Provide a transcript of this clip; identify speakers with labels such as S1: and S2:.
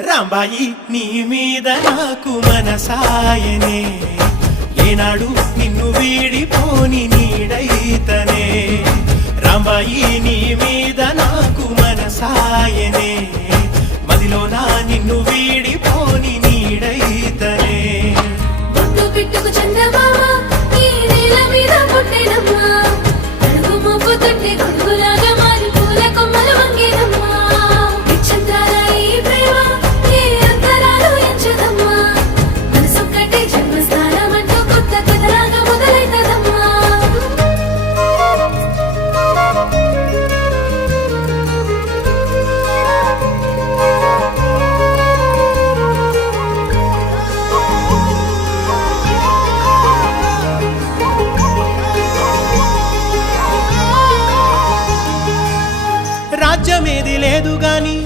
S1: రాంబాయి నీ మీద నాకు మనసాయనే. ఏనాడు నిన్ను వీడిపోని నీడైతనే. రాంబాయి నీ మీద నాకు మనసాయనే. మదిలో నా నిన్ను వీడిపోని నీడైతనే.
S2: బొట్టు పెట్టుకు చందమామ ఈ నేల మీద పుట్టినమ్మా. అడుగు మోపు తొట్టి గొడుగులాగా
S1: రాజ్యమేది లేదు గాని